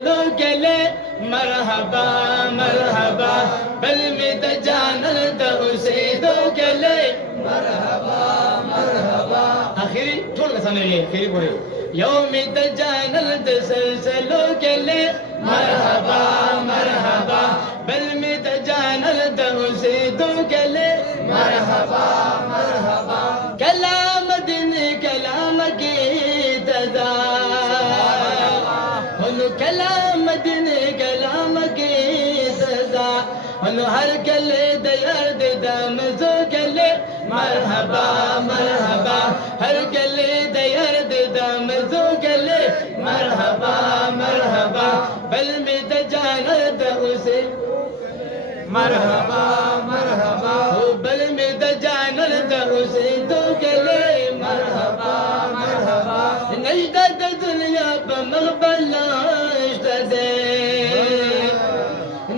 गले मरहबा मरहबा बल में जानल उसे दो गले मरहबा मरहबा आखिरी छोड़ का सामने ये आखिरी पूरे यौम जानल सलसलो गले मरहबा मरहबा बल में जानल उसे दो गले मरहबा मरहबा कलाम दिन कलाम की तदा कलाम दिन कलाम की सजा हर गले दर्द दम जो गले मरहबा मरहबा हर गले दर्द दम जो गले मरहबा मरहबा बल में जानत उसे मरहबा मरहबा बल में जानत उसे तो गले मरहबा मरहबा नजदत दुनिया पर मगबला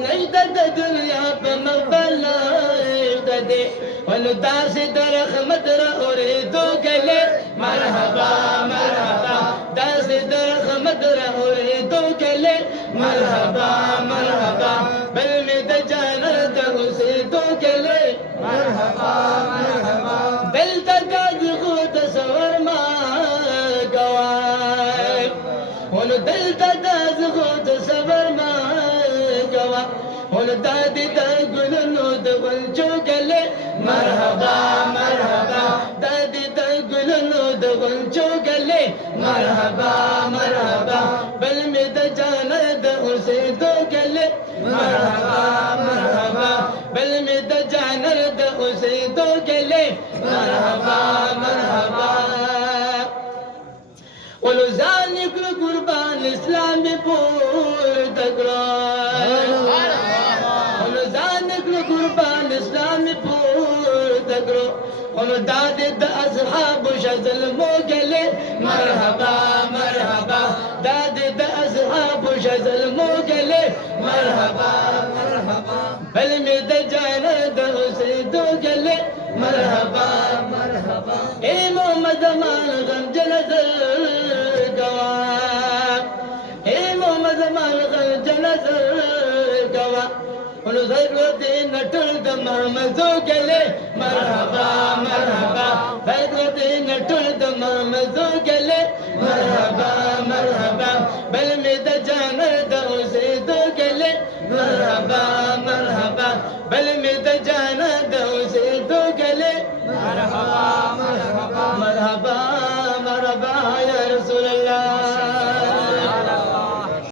नजदत दुनिया पे मगबला दे दास दरख्मत और दो गले मरहबा मरहबा दास दरख्मत और दो गले मरहबा मरहबा बल में जानत उसे दो गले मरहबा मरहबा दिल तक खुद सवर मा गवाए दिल तक खुद सवर मा गवा दादी गुल नोद गुलचो गले मरहबा मरहबा दादी गुल नोद गुलचो गले मरहबा मरहबा बल में जानत उसे दो गले मरहबा मरहबा बल में जानत उसे दो गले मरहबा मरहबा जानिक कुर्बान इस्लाम पूर तकरा कुर्बान इस्लाम पूर तकरो दादे असहाब शजल मोगले मरहबा मरहबा दादे असहाब शजल मोगले मरहबा मरहबा बल में जानत उसे दो गले मरहबा मरहबा ए मोहम्मद मान गम जनजर गवा ए मोहम्मद मान गम जनजर गवा नटल दमाम जो गले मरहबा मरहबा नटल दमाम जो गले मरहबा मरहबा बल में जानत